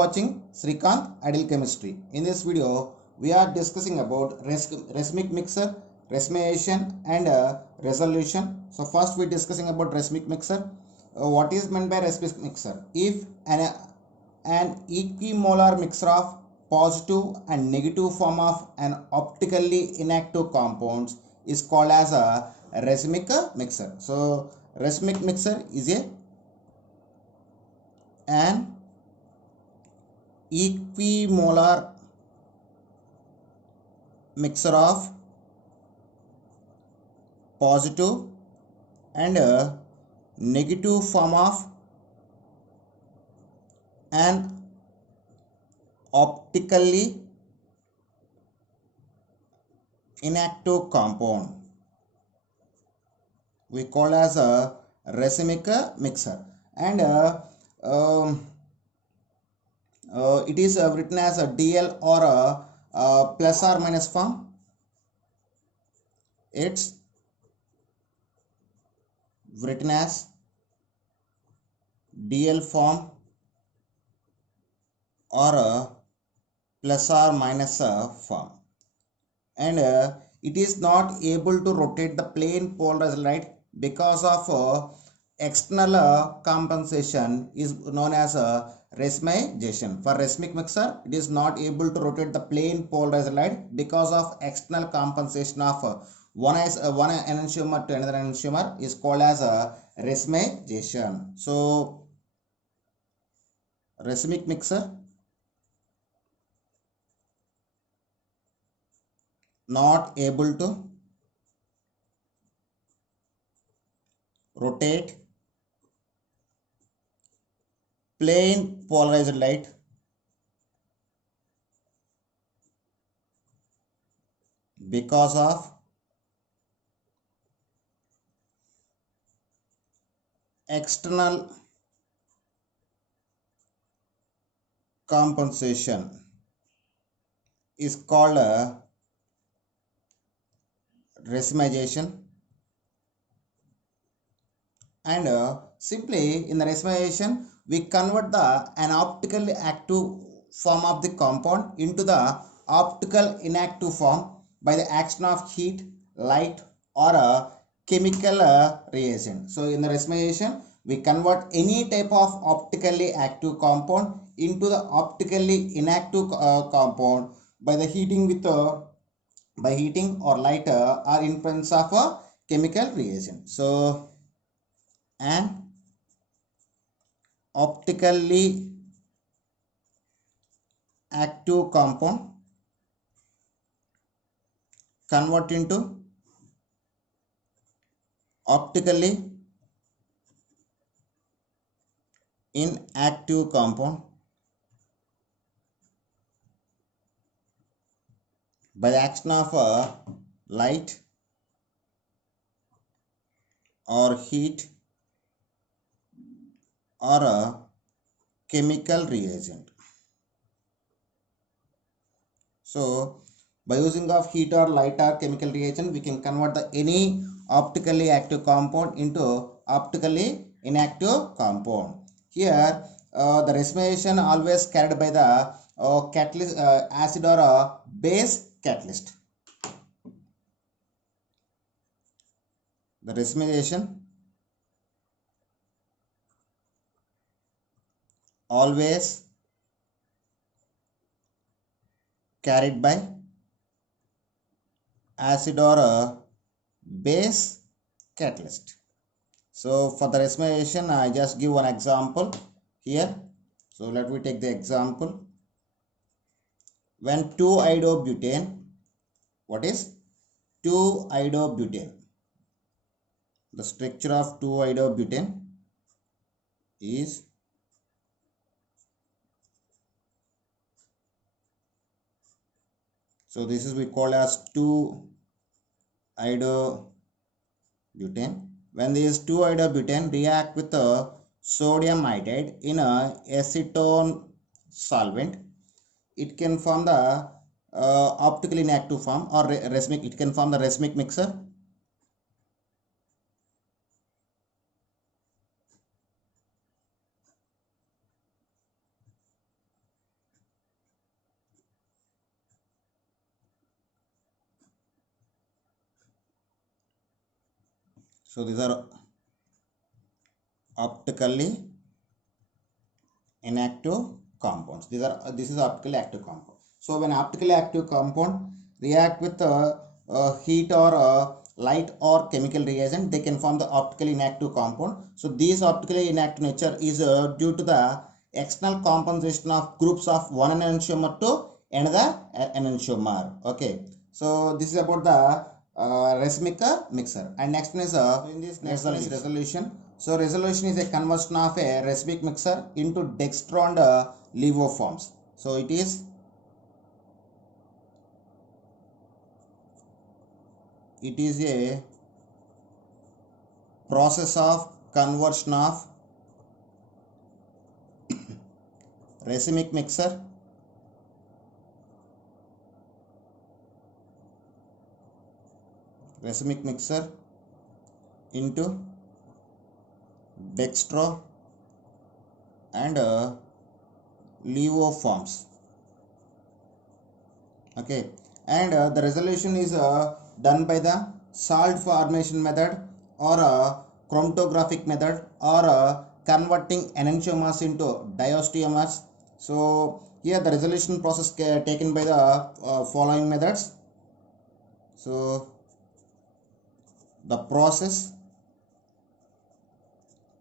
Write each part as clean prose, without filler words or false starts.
watching Srikanth Ideal Chemistry. In this video, we are discussing about racemic mixer, racemation and resolution. So first we are discussing about racemic mixer. What is meant by racemic mixer? If an equimolar mixture of positive and negative form of an optically inactive compounds is called as a racemic mixer. So racemic mixer is an equimolar mixture of positive and negative form of an optically inactive compound we call as a racemic mixer, and it is written as a DL or a plus or minus form. It's written as DL form or a plus or minus form, and it is not able to rotate the plane polarized light because of external compensation is known as racemation. For racemic mixer, it is not able to rotate the plane polarized light because of external compensation of one enantiomer to another enantiomer is called as racemation. So racemic mixer not able to rotate plane polarized light because of external compensation is called racemation, and simply in the racemation we convert an optically active form of the compound into the optical inactive form by the action of heat, light or a chemical reagent. So in the racemation we convert any type of optically active compound into the optically inactive compound by the heating by heating or light or in presence of a chemical reagent. So an optically active compound convert into optically inactive compound by the action of light or heat or a chemical reagent. So by using of heat or light or chemical reagent, we can convert any optically active compound into optically inactive compound. Here the racemation always carried by the catalyst, acid or base catalyst. The racemation always carried by acid or base catalyst. So for the racemation, I just give one example here. So let me take the example. When 2-iodobutane, what is 2-iodobutane? The structure of 2-iodobutane is so this is we call as 2-iodobutane. When this 2-iodobutane react with a sodium iodide in a acetone solvent, it can form the optically inactive form or racemic. It can form the racemic mixer. So these are optically inactive compounds. This is optically active compound. So when optically active compound react with heat or light or chemical reagent, they can form the optically inactive compound. So this optically inactive nature is due to the external composition of groups of one enantiomer to another enantiomer. Okay, so this is about the racemic mixer. And next one is in this next one is resolution. So resolution is a conversion of a racemic mixer into dextro and levo forms. So it is a process of conversion of racemic mixer into dextro and levo forms. Okay, and the resolution is done by the salt formation method or chromatographic method or converting enantiomers into diastereomers. So here the resolution process taken by the following methods. So the process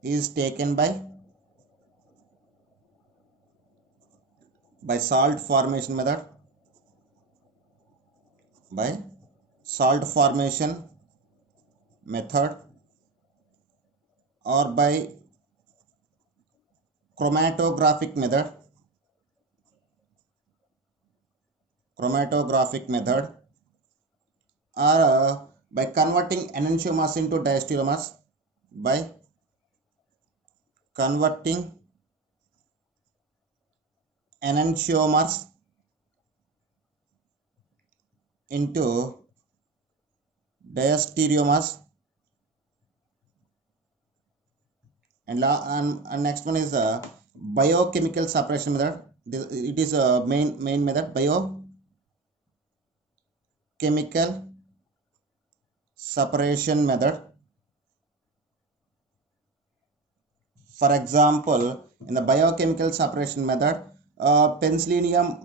is taken by salt formation method, or by chromatographic method, or by converting enantiomers into diastereomers, into diastereomers. And next one is biochemical separation method. It is a main method, biochemical separation method. For example, in the biochemical separation method, penicillium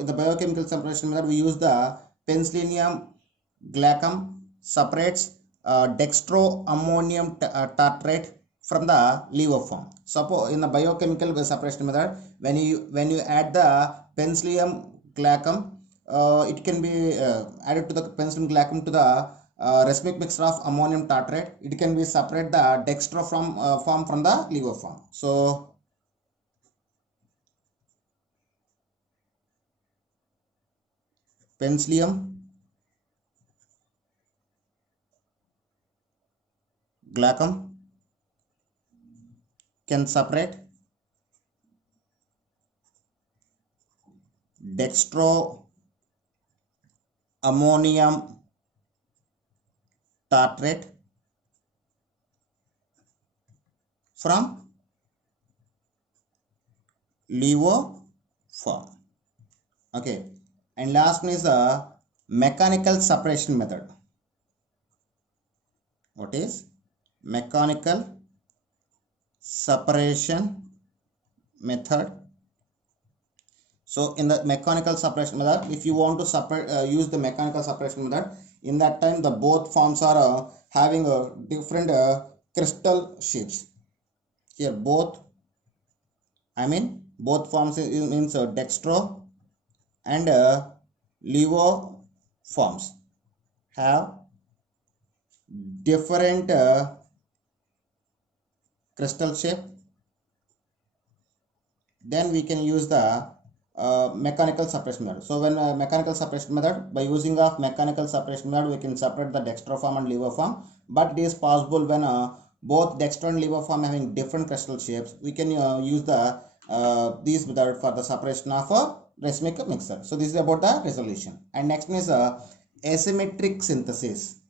in the biochemical separation method, we use the penicillium glaucum separates dextroammonium tartrate from the levo form. Suppose in the biochemical separation method, when you add the penicillium glaucum, it can be added to the penicillium glaucum to the racemic mixture of ammonium tartrate. It can be separate the dextro form from the levo form. So penicillium glaucum can separate dextroammonium tartrate from levo form. Okay, and last one is a mechanical separation method. What is mechanical separation method? So in the mechanical separation method, if you want to use the mechanical separation method, in that time the both forms are having a different crystal shapes. Here both forms means dextro and levo forms have different crystal shape. Then we can use the mechanical separation method. So when mechanical separation method, by using of mechanical separation method, we can separate the dextro form and levo form. But it is possible when both dextro and levo form having different crystal shapes, we can use the these method for the separation of a racemic mixer. So this is about the resolution. And next one is asymmetric synthesis.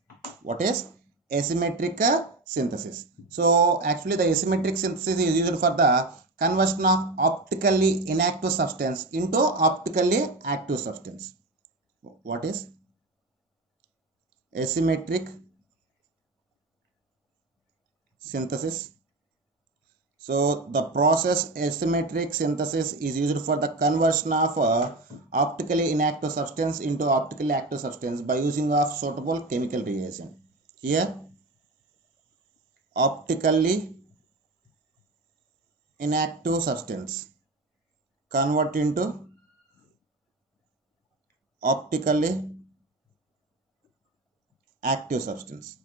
What is asymmetric synthesis? So actually the asymmetric synthesis is used for the conversion of optically inactive substance into optically active substance. What is asymmetric synthesis. So the process asymmetric synthesis is used for the conversion of optically inactive substance into optically active substance by using of suitable chemical reagent. Here optically inactive substance convert into optically active substance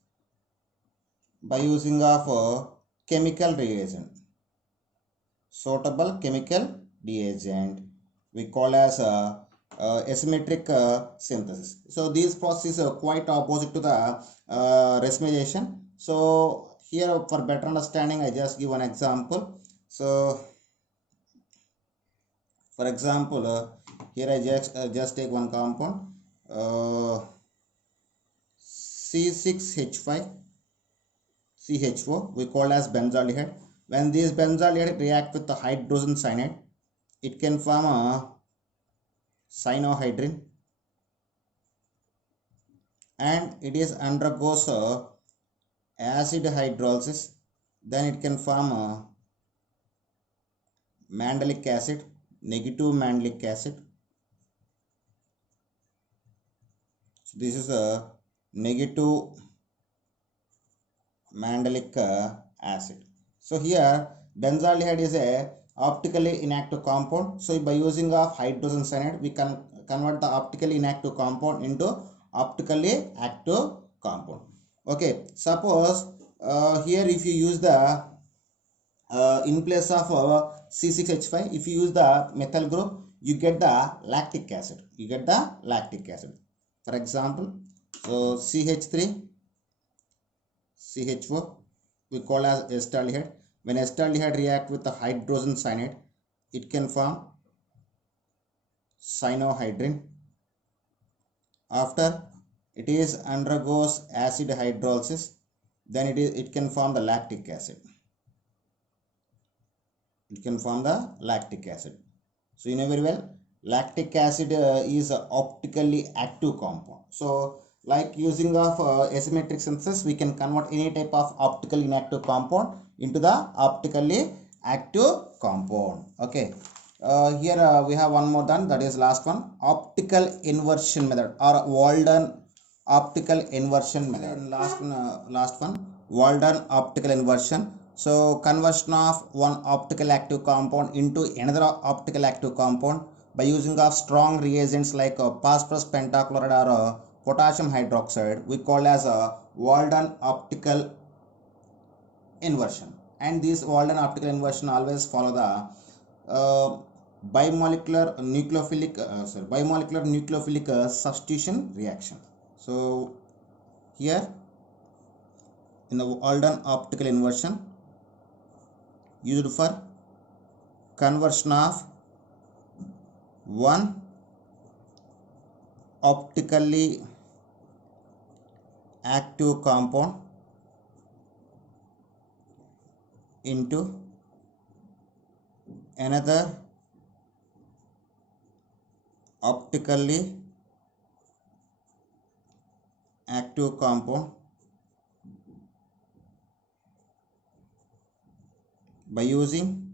by using of chemical reagent. Suitable chemical reagent we call as asymmetric synthesis. So these processes are quite opposite to the racemization. So here for better understanding I just give an example. So for example here I just take one compound C6H5 CHO we call as benzaldehyde. When these benzaldehyde react with the hydrogen cyanide, it can form a cyanohydrin, and it is undergoes acid hydrolysis. Then it can form a mandelic acid, negative mandelic acid. So this is a negative mandelic acid. So here benzaldehyde is a optically inactive compound. So by using of hydrogen cyanide we can convert the optically inactive compound into optically active compound. Okay, suppose here if you use the in place of C6H5 if you use the methyl group you get the lactic acid. For example, so CH3 CHO we call as acetaldehyde. When acetaldehyde react with the hydrogen cyanide, it can form cyanohydrin. After it is undergoes acid hydrolysis, then it can form the lactic acid. So you know very well lactic acid is a optically active compound. So like using of asymmetric synthesis we can convert any type of optically inactive compound into the optically active compound. Okay, here we have one more done, that is last one, optical inversion method or Walden optical inversion method. And last one Walden optical inversion. So conversion of one optical active compound into another optical active compound by using of strong reagents like phosphorus pentachloride or potassium hydroxide we call as a Walden optical inversion. And this Walden optical inversion always follow the bimolecular nucleophilic substitution reaction. So here in the Walden optical inversion used for conversion of one optically active compound into another optically active compound by using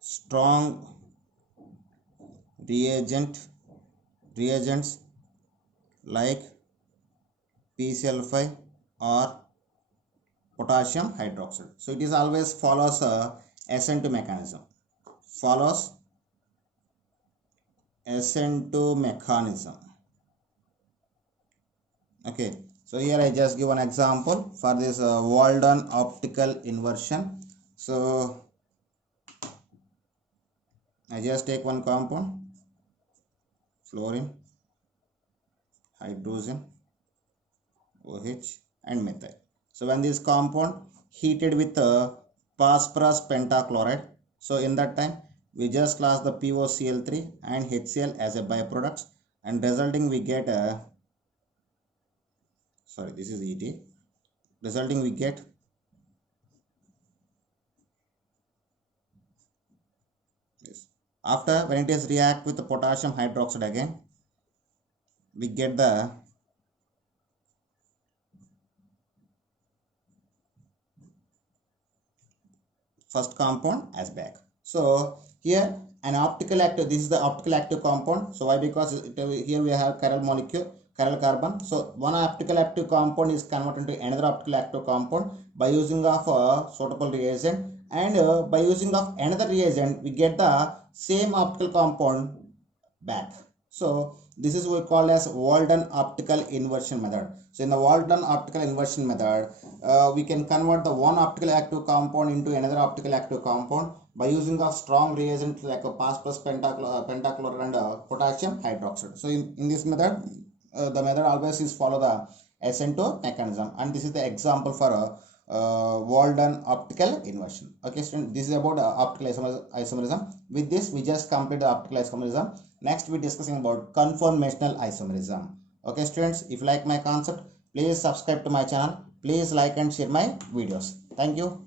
strong reagents like PCl5 or potassium hydroxide. So it is always follows a SN2 mechanism. Okay, so here I just give an example for this Walden optical inversion. So I just take one compound, fluorine, hydrogen, OH and methyl. So when this compound heated with phosphorus pentachloride, so in that time we just lost the POCl3 and HCl as a byproduct, and resulting we get this is ET. Resulting we get this. After when it is react with the potassium hydroxide again, we get the first compound as back. So here an optical active, this is the optical active compound. So why? Because here we have chiral molecule, chiral carbon. So one optical active compound is converted into another optical active compound by using of a suitable reagent, and by using of another reagent we get the same optical compound back. So this is what we call as Walden optical inversion method. So in the Walden optical inversion method, we can convert the one optical active compound into another optical active compound by using of strong reagents like a Pas plus pentachloride and potassium hydroxide. So in this method, the method always is follow the SN2 mechanism, and this is the example for Walden optical inversion. Okay, student, this is about optical isomerism. With this, we just complete the optical isomerism. Next, we discussing about conformational isomerism. Okay, students, if you like my concept, please subscribe to my channel. Please like and share my videos. Thank you.